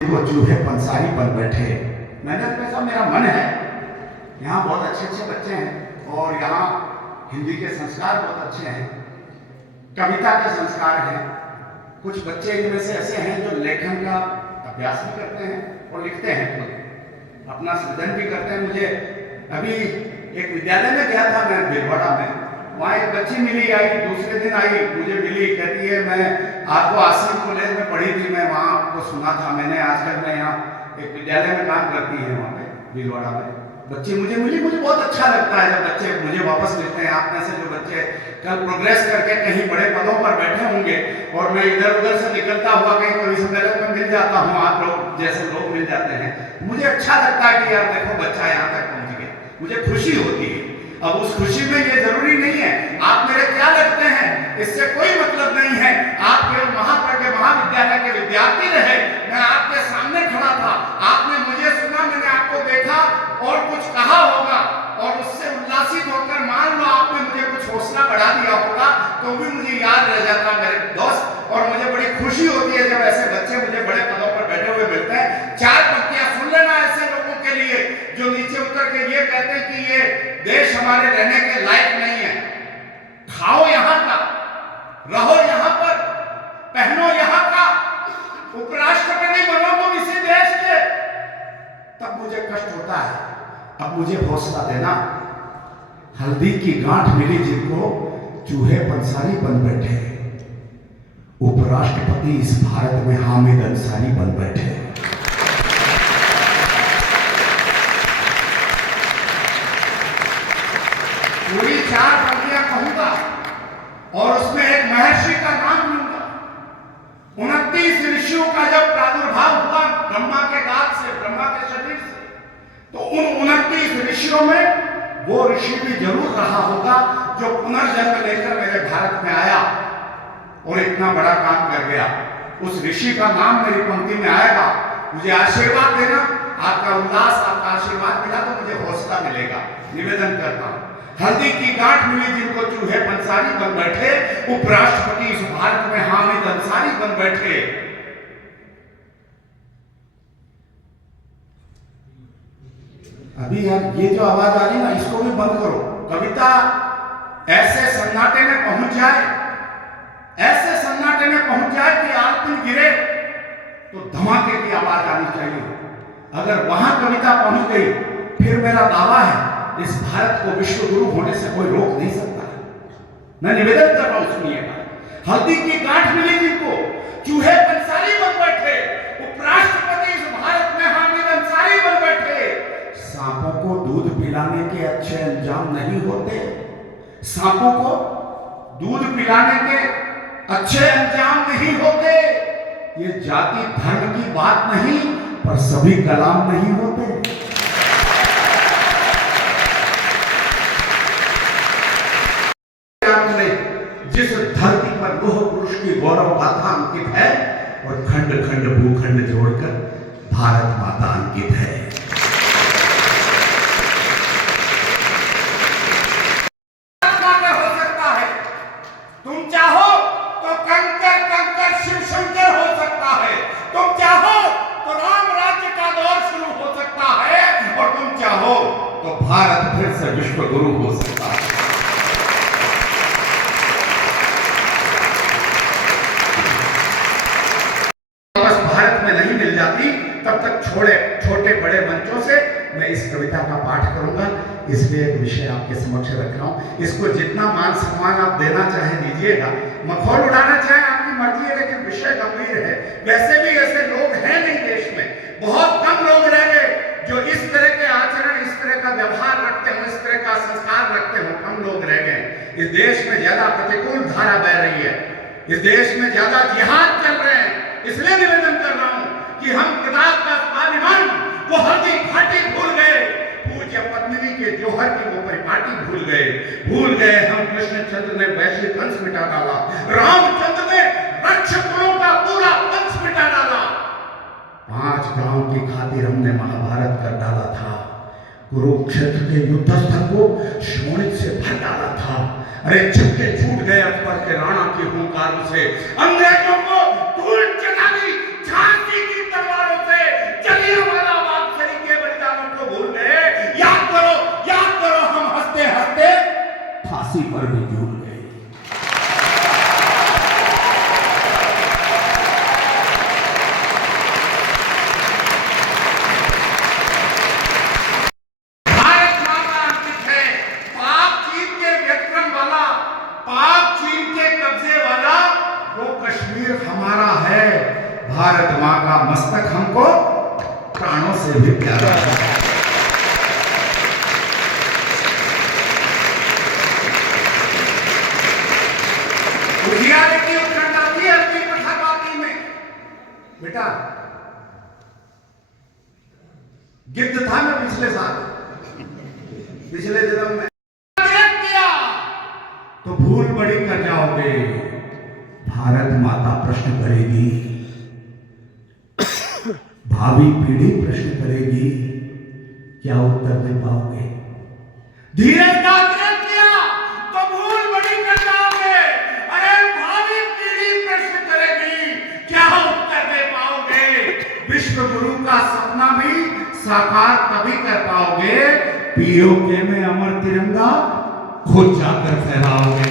वो चूहे पंसारी बन बैठे। मैंने कहा मेरा मन है, यहाँ बहुत अच्छे अच्छे बच्चे हैं और यहाँ हिंदी के संस्कार बहुत अच्छे हैं, कविता के संस्कार हैं। कुछ बच्चे इनमें से ऐसे हैं जो लेखन का अभ्यास भी करते हैं और लिखते हैं, तो अपना सृजन भी करते हैं। मुझे अभी एक विद्यालय में गया था मैं भीलवाड़ा में, वहाँ एक बच्ची मिली, आई दूसरे दिन आई मुझे मिली, कहती है मैं आपको आश्रम कॉलेज में पढ़ी थी, मैं वहाँ आपको सुना था मैंने, आजकल मैं यहाँ एक विद्यालय में काम करती है वहाँ पे भीलवाड़ा में। बच्ची मुझे मिली, मुझे बहुत अच्छा लगता है जब बच्चे मुझे वापस मिलते हैं। आप में से जो बच्चे कल प्रोग्रेस करके कहीं बड़े पदों पर बैठे होंगे और मैं इधर उधर से निकलता हुआ कहीं कवि सम्मेलन में मिल जाता हूँ, आप लोग जैसे लोग मिल जाते हैं, मुझे अच्छा लगता है कि यार देखो बच्चा यहाँ तक पहुँच गया, मुझे खुशी होती है। अब उस खुशी में ये जरूरी नहीं है आप मेरे क्या लगते हैं, इससे कोई मतलब नहीं है। आप केवल महाप्रज्ञ महाविद्यालय के विद्यार्थी रहे, मैं आपके सामने खड़ा था, आपने मुझे सुना, मैंने आपको देखा और कुछ कहा होगा और उससे उल्लासित होकर मान लो आपने मुझे कुछ हौसला बढ़ा दिया होगा, तो भी मुझे याद रह जाता मेरे दोस्त। और मुझे बड़ी खुशी होती है जब ऐसे बच्चे मुझे बड़े पदों पर बैठे हुए मिलते हैं। चार पंक्तियां सुन लेना ऐसे लोगों के लिए जो नीचे उतर के ये कहते हैं कि ये देश हमारे रहने के लायक नहीं है। खाओ यहाँ का, रहो यहाँ पर, पहनो यहाँ का, उपराष्ट्रपति बनो तुम इसी देश के, तब मुझे कष्ट होता है। अब मुझे हौसला देना। हल्दी की गांठ मिली जिनको चूहे पंसारी बन बैठे, उपराष्ट्रपति इस भारत में हामिद अंसारी बन बैठे। पूरी चार पंक्तियां कहूंगा और उसमें एक महर्षि का नाम लूंगा। 29 ऋषियों का जब प्रादुर्भाव हुआ ब्रह्मा के गात से, ब्रह्मा के शरीर से, तो उन 29 ऋषियों में वो ऋषि भी जरूर रहा होगा जो पुनर्जन्म लेकर मेरे भारत में आया और इतना बड़ा काम कर गया। उस ऋषि का नाम मेरी पंक्ति में आएगा, मुझे आशीर्वाद देना। आपका उल्लास, आपका आशीर्वाद मिला तो मुझे हौसला मिलेगा। निवेदन करता हूं, हल्दी की गांठ मिली जिनको चूहे पंसारी बन बैठे, उपराष्ट्रपति इस भारत में हामिद अंसारी बन बैठे। अभी यार ये जो आवाज आ रही ना, इसको भी बंद करो। कविता ऐसे सन्नाटे में पहुंच जाए, ऐसे सन्नाटे में पहुंच जाए कि आलपिन गिरे तो धमाके की आवाज आनी चाहिए। अगर वहां कविता पहुंच गई, फिर मेरा दावा है इस भारत को विश्व गुरु होने से कोई रोक नहीं सकता। मैं निवेदन कर रहा हूं, सुनिएगा। हल्दी की गांठ मिली जिनको चूहे पंसारी बन बैठे, उपराष्ट्रपति इस भारत में हामिद अंसारी बन बैठे। सांपों को दूध पिलाने के अच्छे अंजाम नहीं होते, सांपों को दूध पिलाने के अच्छे अंजाम नहीं होते। ये जाति धर्म की बात नहीं, पर सभी कलाम नहीं होते। जिस धरती पर लोह पुरुष की गौरव गाथा अंकित है और खंड खंड भूखंड जोड़कर भारत माता अंकित है। हो सकता है, तुम चाहो तो कंकर कंकर शिव शंकर हो सकता है, तुम चाहो तो राम राज्य का दौर शुरू हो सकता है और तुम चाहो तो भारत फिर से विश्व गुरु हो सकता है। तब तक छोटे बड़े मंचों से मैं इस कविता का पाठ करूंगा। इसलिए एक विषय आपके समक्ष रख रहा हूं, इसको जितना मान सम्मान आप देना चाहे दीजिएगा, मखौल उड़ाना चाहे आपकी मर्जी है, लेकिन विषय गंभीर है। वैसे भी ऐसे लोग हैं नहीं देश में, बहुत कम लोग रह गए जो इस तरह के आचरण, इस तरह का व्यवहार रखते हो, इस तरह का संस्कार रखते हो, कम लोग रह गए। इस देश में ज्यादा प्रतिकूल धारा बह रही है, इस देश में ज्यादा जिहाद चल रहे हैं। इसलिए निवेदन कर रहा हूं कि हम किताब का स्वाभिमान वो हल्दी घाटी भूल गए, पूज्य पद्मिनी के जोहर की वो परिपाटी भूल गए हम। कृष्णचंद्र ने वैश्विक वंश मिटा डाला, रामचंद्र ने रक्षकों का पूरा वंश मिटा डाला। 5 गांव की खातिर हमने महाभारत कर डाला था, कुरुक्षेत्र के युद्ध स्थल को शोणित से भर डाला था। अरे छक्के छूट गए अकबर के राणा के हुंकार से, अंग्रेजों को धूल चटा दी झांसी की तलवारों से। मस्तक हमको प्राणों से भी प्यारा है। उजियारे की उत्कंठाती है अपनी प्रथावादी में। बेटा गिद्ध था मैं पिछले साल, पिछले जन्म में किया तो भूल बड़ी कर जाओगे। भारत माता प्रश्न करेगी, भावी पीढ़ी प्रश्न करेगी, क्या उत्तर दे पाओगे? धीरज का त्याग किया तो भूल बड़ी कर जाओगे। अरे भावी पीढ़ी प्रश्न करेगी, क्या उत्तर दे पाओगे? विश्व गुरु का सपना भी साकार तभी कर पाओगे, पीओके में अमर तिरंगा खुद जाकर फहराओगे।